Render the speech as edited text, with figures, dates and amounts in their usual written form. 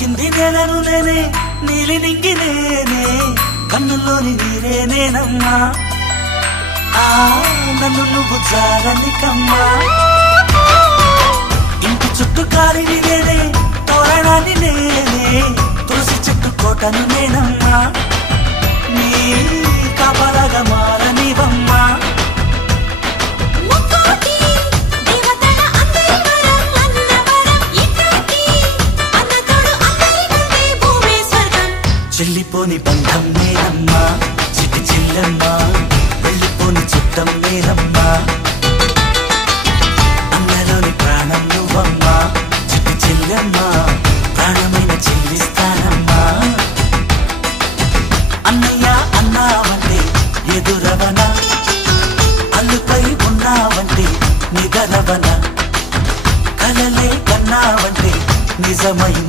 తాకింది నేలను నేనే నీలి నింగి నేనే కన్నుల్లోని నీరే నేనమ్మా నన్ను నువ్వు చాలని కమ్మా ఇంటి చుట్టూ కాలిని నేనే తోరణాన్ని నేనే తులసి చెట్టు కోటను నేనమ్మా నీ కాపలాగా మారనివమ్మా చెల్లిపోని బంధం నేనమ్మా చిట్టి చెల్లమ్మా వెళ్ళిపోని చుట్టం నేనమ్మా అన్నలోని ప్రాణం నువ్వమ్మా చిట్టి చెల్లమ్మా ప్రాణమైన చెల్లిస్తానమ్మా అన్నయ్య అన్నావంటే ఎదురవన అల్లుపై ఉన్నావంటే నిగరవన కలలే కన్నావంటే నిజమైన